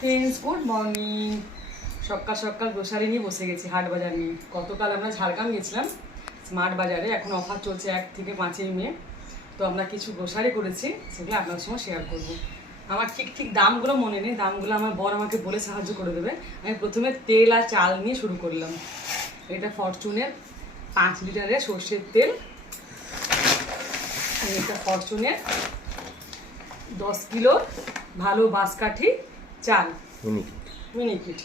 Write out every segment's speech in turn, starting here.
Friends, good morning. সকাল সকাল grocery নিয়ে বসে গেছি, হাট বাজার নিয়ে। গতকাল আমরা ঝাড়গ্রাম গেছিলাম স্মার্ট বাজারে, এখন অফার চলছে 1 থেকে 5 মে। তো আমরা কিছু গ্রোসারি করেছি, সেগুলো আপনাদের সঙ্গে শেয়ার করব। আমার ঠিক দামগুলো মনে নেই, দামগুলো আমার বর আমাকে বলে সাহায্য করে দেবে। আমি প্রথমে তেল আর চাল নিয়ে শুরু করলাম। এটা ফরচুনের 5 লিটারের সর্ষের তেল, এটা ফরচুনের 10 কিলো ভালো বাঁশকাঠি চাল, মিনিকিট।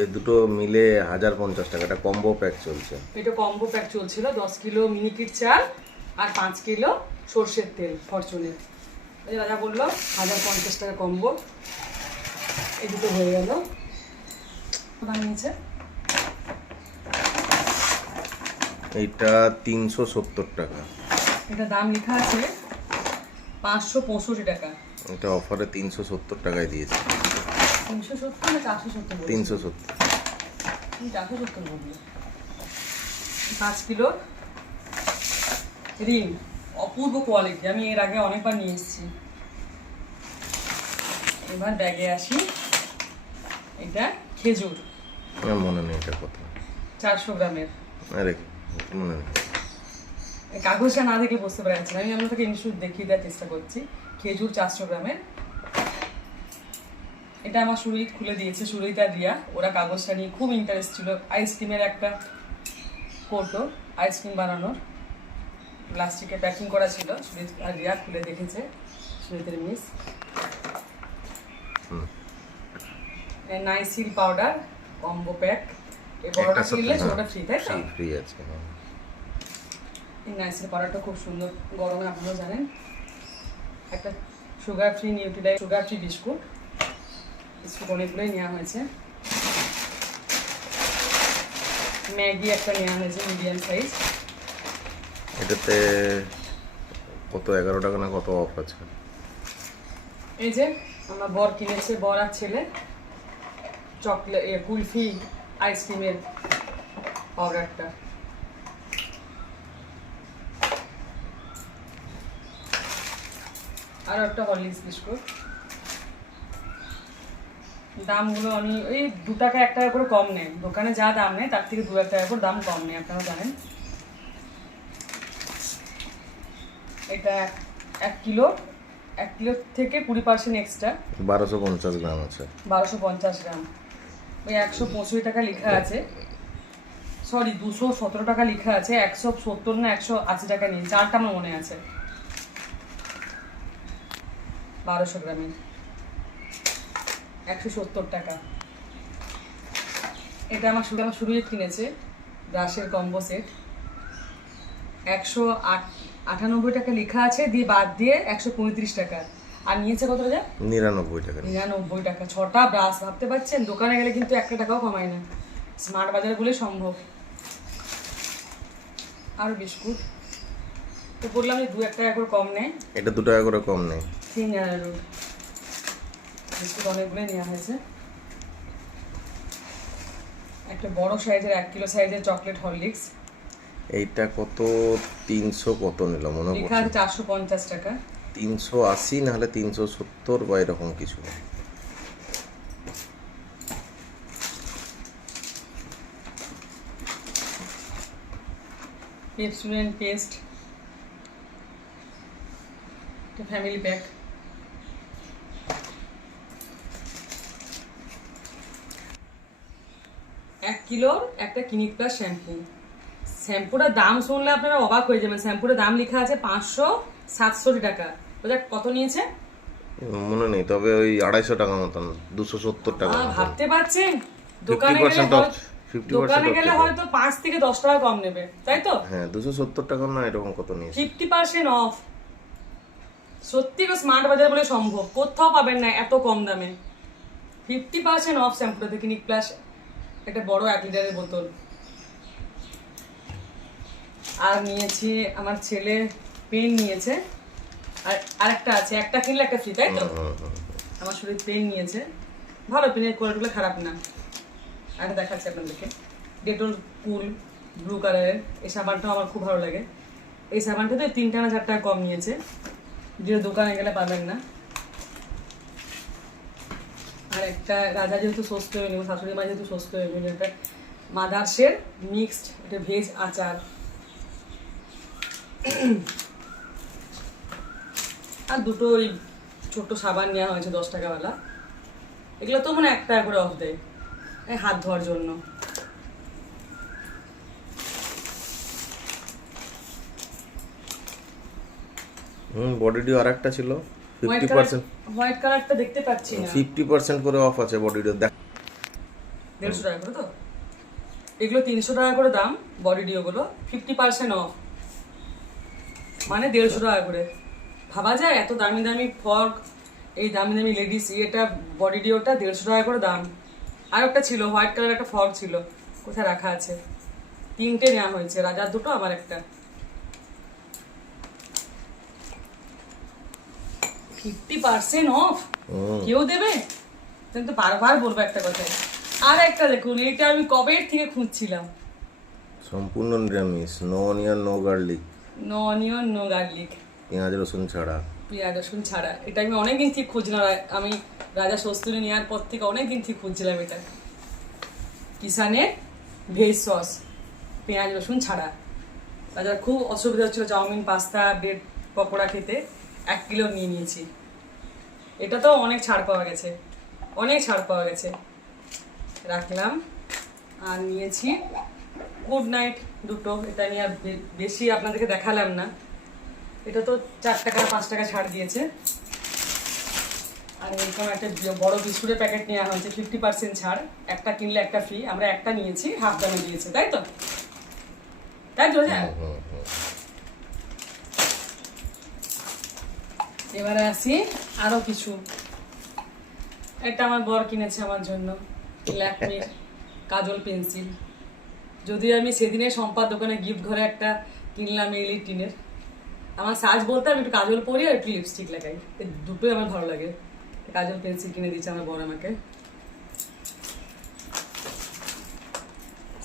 এই দুটো মিলে 1050 টাকা। এটা কম্বো প্যাক চলছে। এটা কম্বো প্যাক চলছিল, 10 কিলো মিনিকিট চাল আর 5 কিলো সর্ষের তেল ফরচুনের। এই রাজা বললো 1050 টাকা কম্বো। এই দুটো হয়ে গেল। বানিয়েছে এইটা 370 টাকা। এটা দাম লেখা আছে 565 টাকা। এটা অফারে 370 টাকায় দিয়েছে। 370 না 470? 370। 470 বললো। 5 কিলো রিং, অপূর্ব কোয়ালিটি। আমি এর আগে অনেকবার নিয়ে এসেছি। এবার ব্যাগে আসি। এটা খেজুর, আমার মনে নেই এটা কত। 400 গ্রামের। আরে মনে নেই। কাগজটা না দেখলে বুঝতে পারা যাচ্ছে না। আমি আপনাকে ইনস্টিটিউট দেখিয়ে দেওয়ার চেষ্টা করছি। খেজুর 400 গ্রামের। এটা আমার সুরিত খুলে দিয়েছে, সুরিত আর রিয়া। ওরা কাগজটা নিয়ে খুব ইন্টারেস্ট ছিল। আইসক্রিমের একটা কৌটো, আইসক্রিম বানানোর প্লাস্টিকে প্যাকিং করা ছিল। সুরিত আর রিয়া খুলে দেখেছে, সুরিতের মিস। Nycil powder combo pack. এই বড়টা কিনলে ছোটটা ফ্রি, তাই তো? ফ্রি আছে। এই নাইসিল পাউডারটা খুব সুন্দর, গরমে আপনারা জানেন। একটা sugar free Nutrilite sugar free biscuit. Biscuit অনেকগুলোই নেওয়া হয়েছে। ম্যাগি একটা নেওয়া হয়েছে মিডিয়াম সাইজ। এটাতে কত 11 টাকা না কত অফ আছে। এই যে আমার বর কিনেছে, বর আর ছেলে, চকলেট কুলফি আইসক্রিমের পাউডারটা। আর একটা হরলিক্স বিস্কুট। দামগুলো আমি ওই 2 টাকা 1 টাকা করে কম নেয়। দোকানে যা দাম নেয় তার থেকে 2-1 টাকা করে দাম কম নেয়, আপনারা জানেন। এটা 1 কিলো থেকে 20% এক্সট্রা, 1250 গ্রাম আছে। 1250 গ্রাম। ওই 165 টাকা লেখা আছে, সরি 217 টাকা লেখা আছে। 170 না 180 টাকা নিয়ে, চালটা আমার মনে আছে। 1200 গ্রামের 170 টাকা। এটা আমার শুরুই কিনেছে ব্রাশের কম্বো সেট। 198 টাকা লেখা আছে, দিয়ে বাদ দিয়ে 135 টাকা। আর নিয়েছে কত টাকা? 99 টাকা। 99 টাকা। 6টা ব্রাশ, ভাবতে পারছেন? দোকানে গেলে কিন্তু 1 টাকাও কমায় না। স্মার্ট বাজার বলে সম্ভব। আর বিস্কুট তো বললাম যে 2-1 টাকা করে কম নেয়। এটা 2 টাকা করে কম নেই। 3 রুট বিস্কুট অনেকগুলোই নেওয়া হয়েছে। একটা বড় সাইজের 1 কিলো সাইজের চকলেট হরলিক্স। এইটা কত 300 কত নিল মনে লেখা আছে পড়ছে। 450 টাকা। 380 না হলে 370 বা এরকম কিছু। পেপসুডেন্ট পেস্ট, একটা ফ্যামিলি প্যাক। এক কিলোর একটা ক্লিনিক প্লাস শ্যাম্পু। শ্যাম্পুটার দাম শুনলে আপনারা অবাক হয়ে যাবেন। শ্যাম্পুটার দাম লেখা আছে 567 টাকা। ওটা কত নিয়েছে মনে নেই, তবে ওই 250 টাকা মতন, 270 টাকা। ভাবতে পারছেন? 50% গেলে হয়তো 5 থেকে 10 টাকা কম নেবে, তাই তো? হ্যাঁ 270 টাকা না এরকম কত নিয়েছে। 50% অফ। সত্যি গো, স্মার্ট বাজার বলে সম্ভব, কোথাও পাবেন না এত কম দামে। 50% অফ শ্যাম্পুটাতে ক্লিনিক প্লাস। একটা বড় 1 লিটারের বোতল। আর নিয়েছি আমার ছেলে পেন নিয়েছে। আর আরেকটা আছে, একটা কিনলে একটা ফ্রি, তাই তো? আমার শরীর পেন নিয়েছে, ভালো পেনের কোয়ালিটিগুলো খারাপ না। আর দেখাচ্ছি আপনাদেরকে, ডেটল কুল ব্লু কালারের। এই সাবানটাও আমার খুব ভালো লাগে। এই সাবানটা তো 3 টাকা না 4 টাকা কম নিয়েছে, যে দোকানে গেলে পাবেন না। আর একটা রাজা যেহেতু সুস্থ হয়ে নেব, শাশুড়ি মা যেহেতু সুস্থ হয়ে নেব, একটা মাদার্সের মিক্সড একটা ভেজ আচার, আর দুটো ওই ছোট্ট সাবান নেওয়া হয়েছে 10 টাকাওয়ালা। এগুলো তো মানে 1 টাকা করে অফ দেয় এই হাত ধোয়ার জন্য। বডি ডিও আর একটা ছিল 50%, হোয়াইট কালারটা দেখতে পাচ্ছি না। 50% করে অফ আছে বডি ডিও। দেখ 150 টাকা করে তো, এগুলো 300 টাকা করে দাম বডি ডিও গুলো, 50% অফ মানে 150 টাকা করে। ভাবা যায় এত দামি দামি ফর্ক, এই দামি দামি লেডিস এটা বডি ডিওটা 150 টাকা করে দাম। আর একটা ছিল হোয়াইট কালার একটা ফর্ক ছিল, কোথায় রাখা আছে, 3টে নেওয়া হয়েছে, রাজার দুটো আমার একটা। 50% অফ কেউ দেবে? কিন্তু বারবার বলবো একটা কথা। আর একটা দেখুন, এটা আমি কবে থেকে খুঁজছিলাম, সম্পূর্ণ নিরামিষ, no onion no garlic, no onion no garlic, পেঁয়াজ রসুন ছাড়া। পেঁয়াজ রসুন ছাড়া। এটা আমি অনেকদিন ঠিক খুঁজছিলাম, আমি রাজা শ্বস্তুরি নেওয়ার পর থেকে অনেকদিন ঠিক খুঁজছিলাম এটা। কিষানের ভেজ সস, পেঁয়াজ রসুন ছাড়া। রাজার খুব অসুবিধা হচ্ছিল চাউমিন পাস্তা ব্রেড পকোড়া খেতে, 1 কিলো নিয়ে নিয়েছি। এটা তো অনেক ছাড় পাওয়া গেছে, অনেক ছাড় পাওয়া গেছে, রাখলাম। আর নিয়েছি গুড নাইট দুটো, এটা নিয়ে আর বেশি আপনাদেরকে দেখালাম না। এটা তো 4 টাকা 5 টাকা ছাড় দিয়েছে। আর এরকম একটা বড় বিস্কুটের প্যাকেট নেওয়া হয়েছে, 50% ছাড়, একটা কিনলে একটা ফ্রি। আমরা একটা নিয়েছি, হাফ দামে দিয়েছে, তাই তো? তাই তো রাজা? এবারে আসি আরো কিছু। এটা আমার বর কিনেছে আমার জন্য, ল্যাকমির কাজল পেন্সিল। যদিও আমি সেদিনে সম্পাদ দোকানে গিফট ঘরে একটা কিনলাম এলই টিনের। আমার সাজ বলতে আমি একটু কাজল পরি আর একটু লিপস্টিক লাগাই, এই দুটোই আমার ভালো লাগে। কাজল পেন্সিল কিনে দিয়েছে আমার বর আমাকে।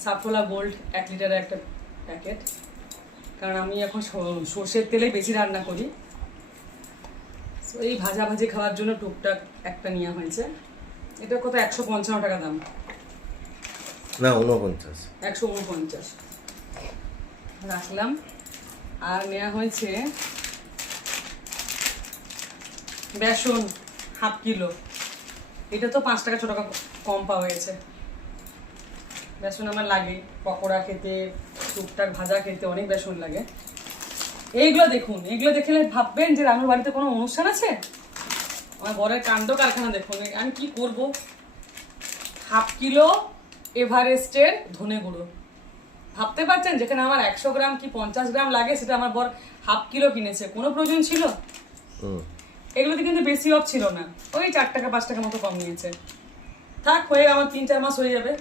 সাফোলা গোল্ড 1 লিটারের একটা প্যাকেট, কারণ আমি এখন সর্ষের তেলে বেশি রান্না করি, তো এই ভাজাভাজি খাওয়ার জন্য টুকটাক একটা নেওয়া হয়েছে। এটা কত, 155 টাকা দাম, না 49, 149 রাখলাম। আর নেওয়া হয়েছে বেসন হাফ কিলো, এটা তো 5 টাকা 6 টাকা কম পাওয়া গেছে। বেসন আমার লাগে পকোড়া খেতে, টুকটাক ভাজা খেতে অনেক বেসন লাগে। এইগুলো দেখুন, এগুলো দেখলে ভাববেন যে রানুর বাড়িতে কোনো অনুষ্ঠান আছে। আমার বরের কাণ্ড কারখানা দেখুন, আমি কি করব। হাফ কিলো এভারেস্টের ধনে গুঁড়ো, ভাবতে পারছেন যেখানে আমার 100 গ্রাম কি 50 গ্রাম লাগে, সেটা আমার বর হাফ কিলো কিনেছে। কোনো প্রয়োজন ছিল? এগুলোতে কিন্তু বেশি অফ ছিল না, ওই 4 টাকা 5 টাকা মতো কম নিয়েছে। থাক, হয়ে আমার 3-4 মাস হয়ে যাবে।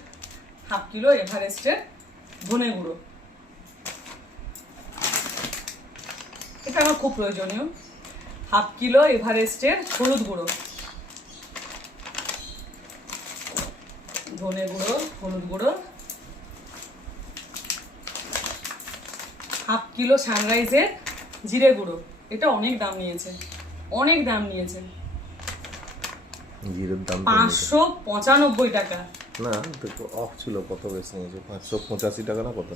হাফ কিলো এভারেস্টের ধনে গুঁড়ো, এটা আমার খুব প্রয়োজনীয়। হাফ কিলো এভারেস্টের হলুদ গুঁড়ো, ধনে গুঁড়ো, হলুদ গুঁড়ো। হাফ কিলো সানরাইজের জিরে গুঁড়ো, এটা অনেক দাম নিয়েছে, অনেক দাম নিয়েছে, জিরের দাম 595 টাকা। না দেখো অফ ছিল, কত বেশি নিয়েছে, 585 টাকা না কত?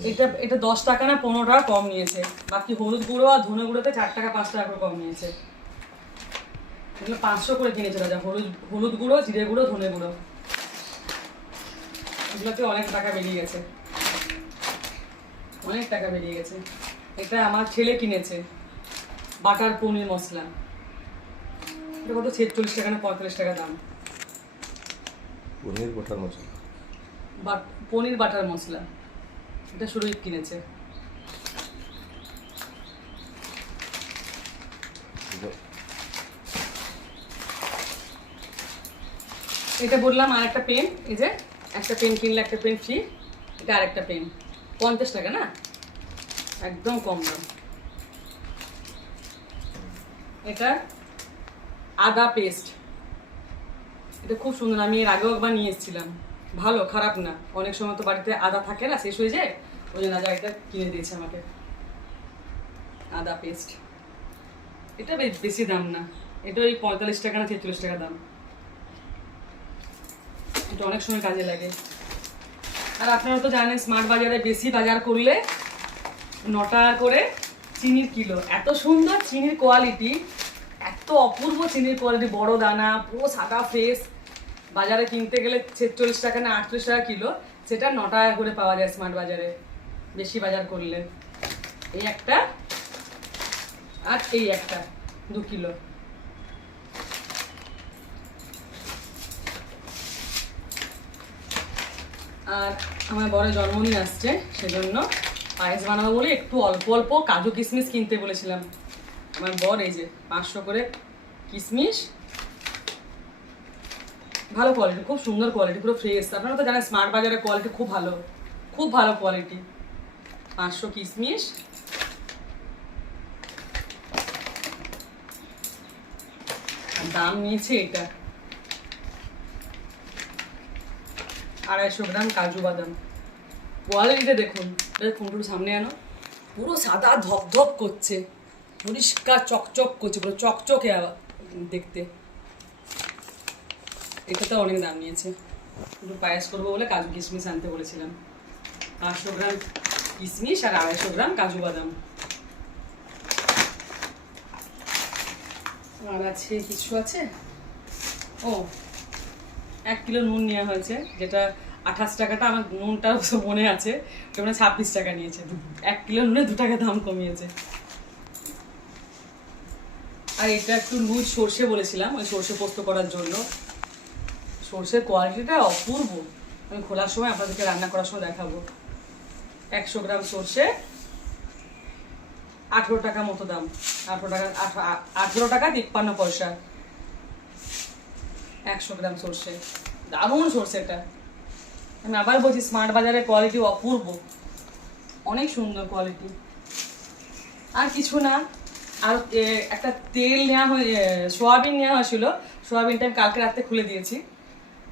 এটা 10 টাকা না 15 টাকা কম নিয়েছে। বাকি হলুদ গুঁড়ো আর ধনে গুঁড়োতে 4 টাকা 5 টাকা করে কম নিয়েছে। এগুলো 500 করে কিনেছে রাজা, হলুদ গুঁড়ো, জিরে গুঁড়ো, ধনে গুঁড়ো, এগুলোতে অনেক টাকা বেরিয়ে গেছে, অনেক টাকা বেরিয়ে গেছে। এটা আমার ছেলে কিনেছে বাটার পনির মশলা, এটা কত 46 টাকা না 45 টাকা দাম। পনির বাটার মশলা, পনির বাটার মশলা, এটা সুরজিৎ কিনেছে। এটা বললাম আর একটা পেন, এই যে একটা পেন কিনলে একটা পেন ফ্রি, এটা আর একটা পেন 50 টাকা না, একদম কম দাম। এটা আদা পেস্ট, এটা খুব সুন্দর, আমি এর আগেও একবার নিয়ে এসেছিলাম, ভালো, খারাপ না। অনেক সময় তো বাড়িতে আদা থাকে না, শেষ হয়ে যায়, ওই জন্য রাজা এটা কিনে দিয়েছে আমাকে। আদা পেস্ট, এটা বেশি দাম না, এটা ওই 45 টাকা না 46 টাকা দাম। এটা অনেক সময় কাজে লাগে। আর আপনারা তো জানেন স্মার্ট বাজারে বেশি বাজার করলে 9 টাকা করে চিনির কিলো। এত সুন্দর চিনির কোয়ালিটি, এত অপূর্ব চিনির কোয়ালিটি, বড় দানা, পুরো সাদা ফ্রেশ। বাজারে কিনতে গেলে 46 টাকা না 48 টাকা কিলো, সেটা 9 টাকা করে পাওয়া যায় স্মার্ট বাজারে বেশি বাজার করলে। এই একটা আর এই একটা 2 কিলো। আর আমার বড় জন্মদিন আসছে, সেজন্য পায়েস বানাবো বলে একটু অল্প অল্প কাজু কিশমিশ কিনতে বলেছিলাম। আমার বর এই যে 500 করে কিশমিশ, ভালো কোয়ালিটি, খুব সুন্দর কোয়ালিটি, পুরো ফ্রেশ। আপনারা তো জানেন স্মার্ট বাজারের কোয়ালিটি খুব ভালো, খুব ভালো কোয়ালিটি। 500 কিশমিশ, আর দাম নিয়েছে এটা 250 গ্রাম কাজু বাদাম। কোয়ালিটিটা দেখুন, দেখুন একটু সামনে আনো, পুরো সাদা ধপধপ করছে, পরিষ্কার চকচক করছে, পুরো চকচকে দেখতে। এটাতে অনেক দাম নিয়েছে। একটু পায়েস করবো বলে কাজু কিশমিশ আনতে বলেছিলাম। 500 গ্রাম কিশমিশ আর 250 গ্রাম কাজু বাদাম। আর আছে কিছু আছে, ও 1 কিলো নুন নেওয়া হয়েছে, যেটা 28 টাকাটা আমার নুনটা মনে আছে, ওটা মানে 26 টাকা নিয়েছে। 1 কিলো নুনে 2 টাকা দাম কমিয়েছে। আর এটা একটু লুজ সর্ষে বলেছিলাম, ওই সর্ষে পোস্ত করার জন্য। সর্ষের কোয়ালিটিটা অপূর্ব, আমি খোলার সময় আপনাদেরকে রান্না করার সময় দেখাবো। 100 গ্রাম সর্ষে 18 টাকা মতো দাম, 18 টাকা 53 পয়সা। 100 গ্রাম সর্ষে, দারুণ সর্ষেটা। আমি আবার বলছি স্মার্ট বাজারের কোয়ালিটি অপূর্ব, অনেক সুন্দর কোয়ালিটি। আর কিছু না, আর একটা তেল নেওয়া সোয়াবিন নেওয়া হয়েছিল, সোয়াবিনটা আমি কালকে রাতে খুলে দিয়েছি,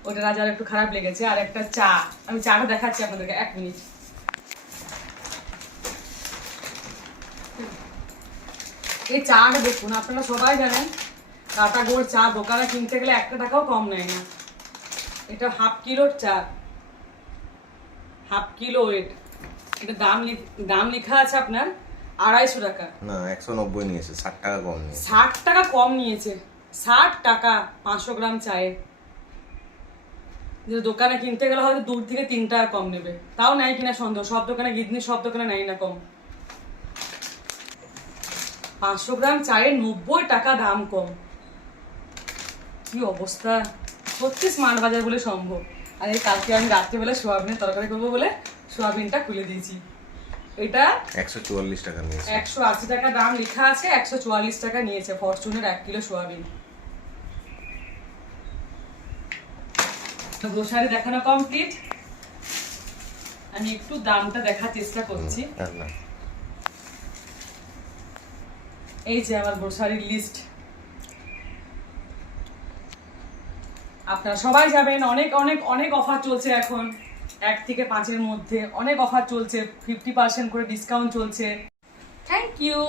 ওটা রাজার একটু খারাপ লেগেছে। আর একটা চা, আমি চাটা দেখাচ্ছি আপনাদেরকে, 1 মিনিট। এই চাটা দেখুন, আপনারা সবাই জানেন টাটা গোল্ড চা দোকানে কিনতে গেলে 1 টাকাও কম নেয় না। এটা 1/2 কিলোর চা, 1/2 কিলো ওয়েট। এটা দাম লেখা আছে আপনার 250 টাকা। না 190 নিয়েছে, 60 টাকা কম নিয়েছে। 60 টাকা কম নিয়েছে, 60 টাকা 500 গ্রাম চায়ে। যে দোকানে কিনতে গেলে হয়তো 2 থেকে 3 টাকা কম নেবে, তাও নাই কিনা সন্দেহ। সব দোকানে গিদনি, সব দোকানে নাই না কম। 500 গ্রাম চায়ের 90 টাকা দাম কম। কি অবস্থা, সত্যি স্মার্ট বাজার বলে সম্ভব। আর এই কালকে আমি রাত্রেবেলা সোয়াবিনের তরকারি করবো বলে সোয়াবিনটা খুলে দিয়েছি। এটা 144 টাকা নিয়েছে। 180 টাকা দাম লেখা আছে, 144 টাকা নিয়েছে ফরচুনের 1 কিলো সোয়াবিন। গ্রোসারি দেখানো কমপ্লিট। আমি একটু দামটা দেখার চেষ্টা করছি। এই যে আমার গ্রোসারির লিস্ট, আপনারা সবাই যাবেন। অনেক অনেক অনেক অফার চলছে এখন, 1 থেকে 5-এর মধ্যে অনেক অফার চলছে, 50% করে ডিসকাউন্ট চলছে। Thank you.